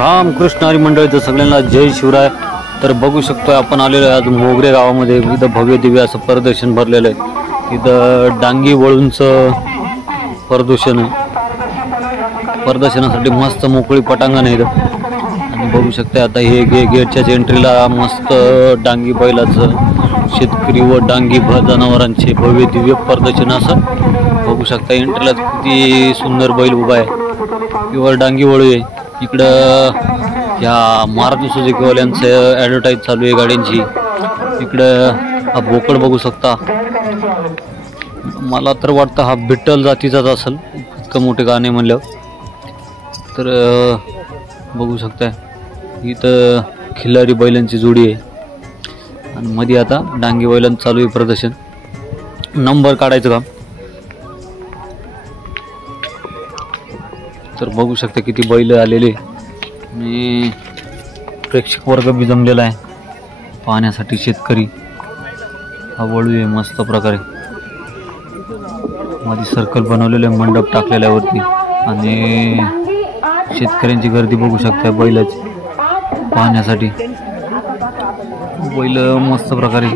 रामकृष्ण हरी मंडळीचं सगळ्यांना जय शिवराय। तर बघू शकतो आपण आलेलो आहे आज मोगरे गावामध्ये। इथं भव्य दिव्य असं प्रदर्शन भरलेलं आहे। इथं डांगी वळूंचं प्रदर्शन आहे। प्रदर्शनासाठी मस्त मोकळी पटांगण आहे इथं आणि बघू शकता आता हे गेटच्या एंट्रीला मस्त डांगी बैलाचं शेतकरी व डांगी जनावरांचे भव्य दिव्य प्रदर्शन असं बघू शकता। एंट्रीला किती सुंदर बैल उभा आहे। प्युअर डांगी वळू आहे। इकडं या मारुती सुझुकीवाल्यांचं ॲडव्हर्टाईज चालू आहे गाड्यांची। इकडं हा बोकड बघू शकता। मला तर वाटतं हा बिट्टल जातीचाच असेल, इतकं मोठे गाणे म्हणलं तर बघू शकता। इथं खिल्लारी बैलांची जोडी आहे आणि मध्ये आता डांगी बैलांचं चालू आहे प्रदर्शन। नंबर काढायचं काम तर बघू शकता किती बैल आलेले आणि प्रेक्षक वर्ग बी जमलेला आहे पाहण्यासाठी। शेतकरी हा वळू आहे मस्त प्रकारे। मध्ये सर्कल बनवलेले मंडप टाकलेला आहे वरती आणि शेतकऱ्यांची गर्दी बघू शकता बैलाची पाहण्यासाठी। बैल मस्त प्रकारे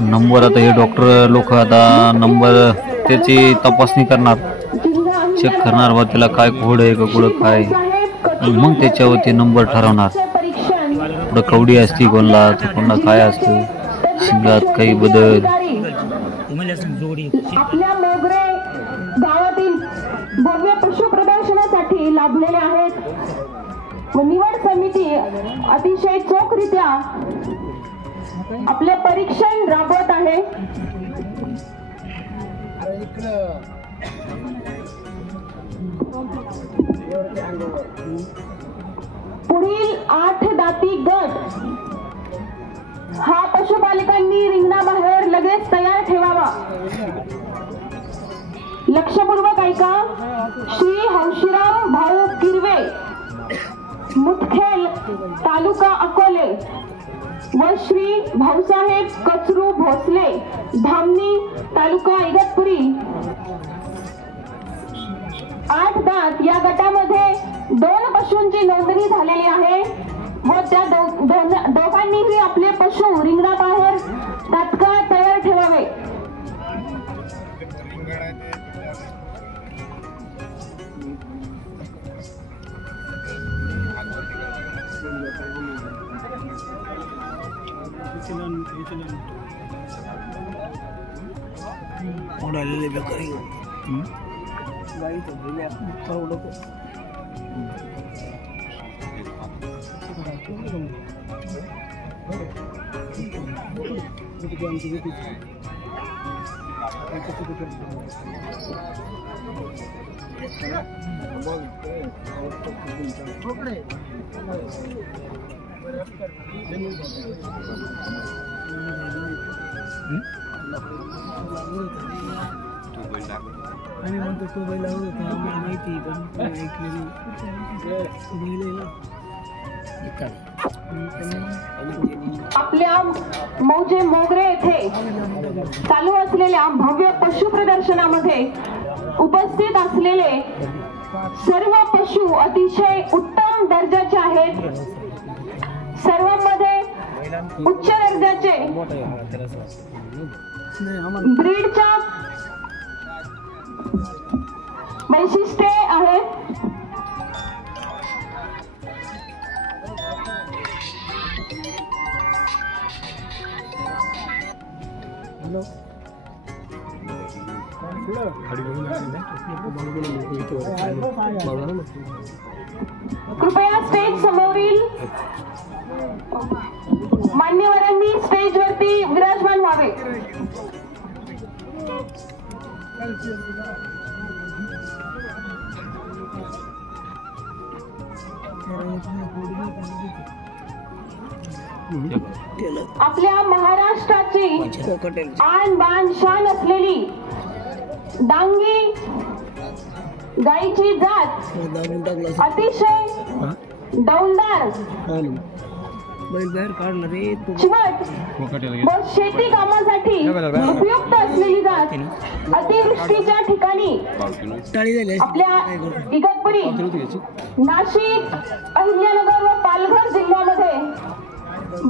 नंबर आता हे डॉक्टर लोक आता नंबर त्याची तपासणी करणार, चेक करणार व त्याला काय कोड आहे का कुठं काय, मग त्याच्यावरती नंबर ठरवणार। पुढं कवडी असती कोणला तर कोणला काय असतं, शिंगात काही बदल। आपल्या मोगरे गावातील भव्य पशु प्रदर्शनासाठी लाभलेले आहेत व निवड समिती अतिशय चोखरित्या आपले परीक्षण राबवत आहे। पुढील 8 दाती गट हा पशुपालकांनी रिंगणाबाहेर लगेच तयार ठेवावा। लक्षपूर्वक ऐका। श्री हौशीराम भाऊ किरवे, मुदखेल तालुका अकोले व श्री भाऊसाहेब कचरू भोसले धामणी तालुका इगतपुरी 8 दात या गटामध्ये 2 पशूंची नोंदणी झालेली आहे व त्या दोघांनीही आपले पशु रिंगणाबाहेर तात्काळ तयार ठेवावे। आणि म्हणतो तो बैल होता आम्हाला माहिती पण ऐकलेली आपल्या मौजे मोगरे येथे चालू असलेल्या भव्य पशु प्रदर्शनामध्ये उपस्थित असलेले सर्व पशु अतिशय उत्तम दर्जाचे आहेत। सर्वांमध्ये उच्च दर्जाचे ब्रीडच्या वैशिष्ट्ये आहेत। कृपया स्टेज समोरील मान्यवरांनी स्टेजवरती विराजमान व्हावे। आपल्या महाराष्ट्राची आन बान शान असलेली डांगी गायीची जात अतिशय डौलदार चिमट व शेती कामासाठी उपयुक्त असलेली जात अतिवृष्टीच्या ठिकाणी आपल्या इगतपुरी इगतपुरी, नाशिक, अहिल्यानगर व पालघर जिल्ह्यामध्ये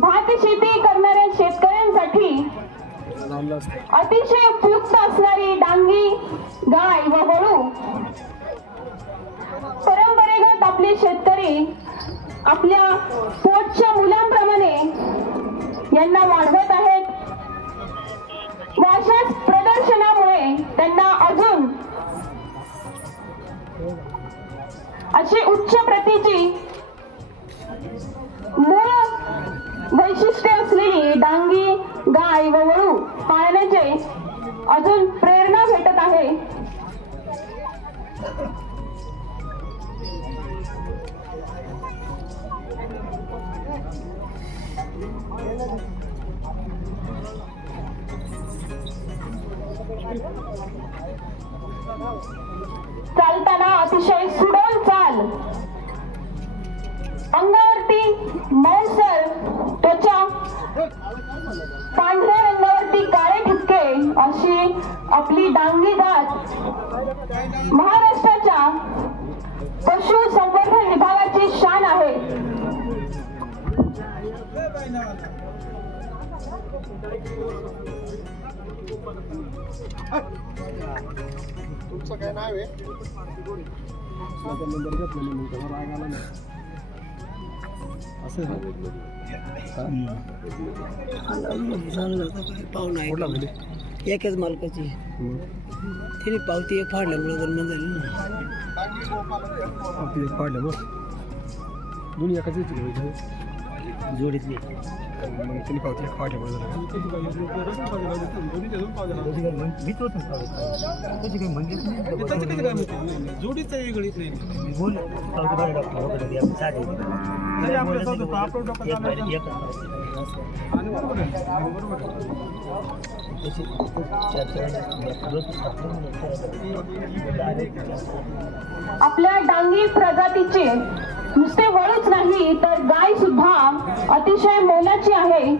भात शेती करणाऱ्या शेतकऱ्यांसाठी अतिशय उपयुक्त असणारी डांगी गाय व वळू परंपरेगत आपले शेतकरी आपल्या पोटच्या मुलांप्रमाणे यांना वाढवत आहेत व अशाच प्रदर्शनामुळे त्यांना अजून अशी उच्च प्रतीची मूळ वैशिष्ट्य असलेली डांगी गाय व वळू पाळण्याचे अजून प्रेरणा भेटत आहे. चालताना अतिशय सुडोल चाल, अंगावरती मौसर त्वचा, पांढऱ्या रंगावरती काळे ठिपके अशी आपली डांगी जात महाराष्ट्राच्या पशुसंवर्धन विभागाची शान आहे. तुमचं काय नाव आहे? पाहुणा एकच मालकाची तिने पावती एक फाडल्यामुळे गणना झाली ना. पाडलं बस दोन्ही एकाच जोडीतली तिने पावती एक फाडल्यामुळे जोडीच वेगळी आपल्या डांगी प्रजातीचे नुसते वळूच नाही तर गाय सुद्धा अतिशय मोलाची आहे.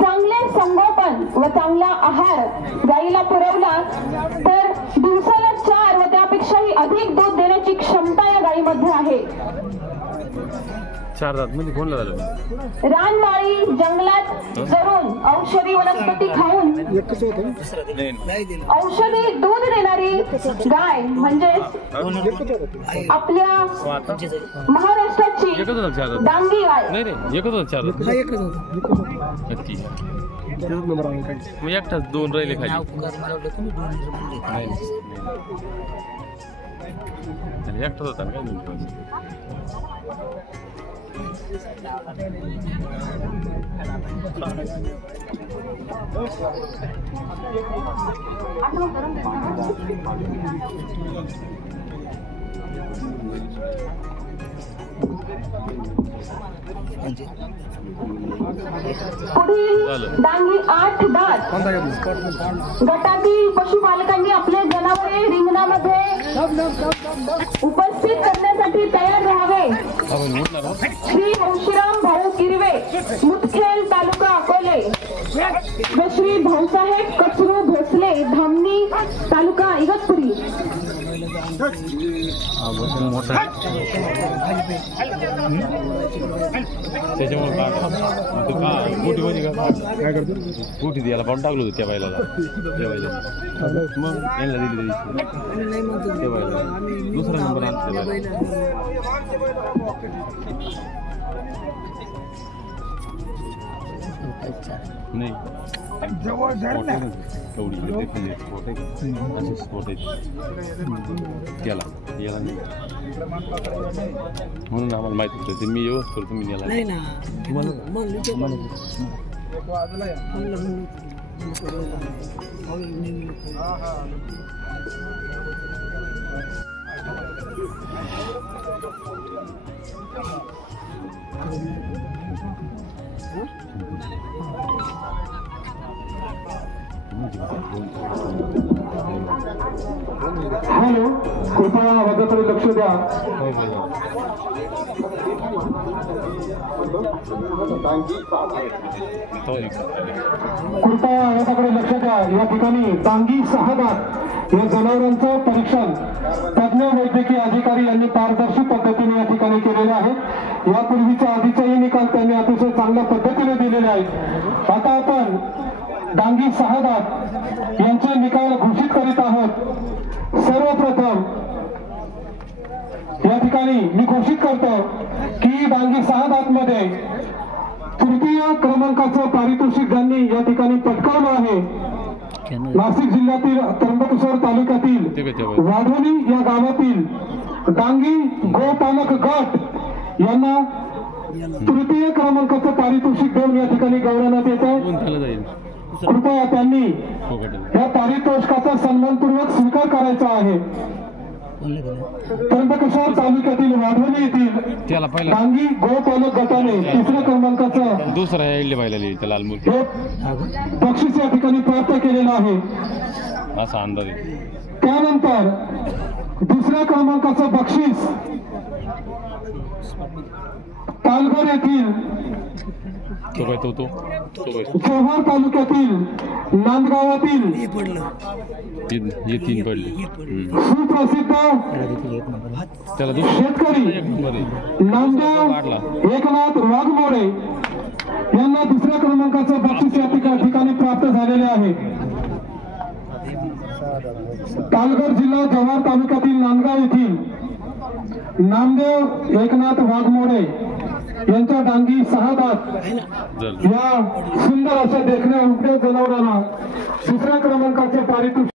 चांगले संगोपन व चांगला आहार गायीला पुरवला तर दिवसाला 4 व त्यापेक्षाही अधिक दूध देण्याची क्षमता या गायीमध्ये आहे. 4 दात म्हणजे कोणला झालं? रानमाळी जंगलात चरून औषधी वनस्पती खाऊन औषधी दूध देणारी गाय म्हणजे आपल्या महाराष्ट्राची डांगी गाय. नाही रे, एकच होता 4 दात. एकच होता. नक्की मग एकटाच 2 राहिले खाली. एकटाच होता काय दोन? पुढील डांगी 8 दात गटातील पशुपालकांनी आपले जनावरे रिंगणामध्ये उपस्थित करण्यासाठी तयार राहावे. श्री हंशीराम भाऊ किरवे, मुदखेड, तालुका अकोले व श्री भाऊसाहेब कचरू भोसले, धामणी, तालुका इगतपुरी. त्याच्यामुळे काय करतो गोटी द्यायला पाहून टाकलो होतो त्या बायला मग यांना दिली त्या बायला दुसरा नंबर आणला नाही याला याला नाही म्हणून आम्हाला माहिती होतं ते मी व्यवस्थित करतो मी याला नाही ना हॅलो, कृपया आवाजाकडे लक्ष द्या. कृपया आवाजाकडे लक्ष द्या. या ठिकाणी डांगी 6 दात या जनावरांचं परीक्षण तज्ञ वैद्यकीय अधिकारी यांनी पारदर्शी पद्धतीने या ठिकाणी केलेले आहे. यापूर्वीच्या आधीचेही निकाल त्यांनी अतिशय चांगल्या पद्धतीने दिलेले आहेत. आता आपण डांगी 6 दात यांचे निकाल घोषित करीत आहोत. सर्वप्रथम या ठिकाणी मी घोषित करतो की डांगी 6 दात मध्ये तृतीय क्रमांकाचं पारितोषिक ज्यांनी या ठिकाणी पटकावलं आहे, नाशिक जिल्ह्यातील त्र्यंबकेश्वर तालुक्यातील वाढोली या गावातील डांगी गोपालक गट यांना तृतीय क्रमांकाचं पारितोषिक देऊन या ठिकाणी गौरवण्यात येत आहे. कृपया त्यांनी या पारितोषिकाचा सन्मानपूर्वक स्वीकार करायचा आहे. त्र्यंबकेश्वर तालुक्यातील वाढोली येथील डांगी गोपालक गटाने तिसऱ्या क्रमांकाचं बक्षीस या ठिकाणी प्राप्त केलेलं आहे. असा अंदाज त्यानंतर दुसऱ्या क्रमांकाचं बक्षीस तालघर येथील जव्हार तालुक्यातील नांदगावातील सुप्रसिद्ध शेतकरी नामदेव एकनाथ वाघमोडे यांना दुसऱ्या क्रमांकाचं बक्षीस या ठिकाणी प्राप्त झालेले आहे. तालघर जिल्हा जव्हार तालुक्यातील नांदगाव येथील नामदेव एकनाथ वाघमोडे यांच्या डांगी 6 दात या सुंदर अशा देखण्या उमट्या जनावरांना दुसऱ्या क्रमांकाचे पारितोषिक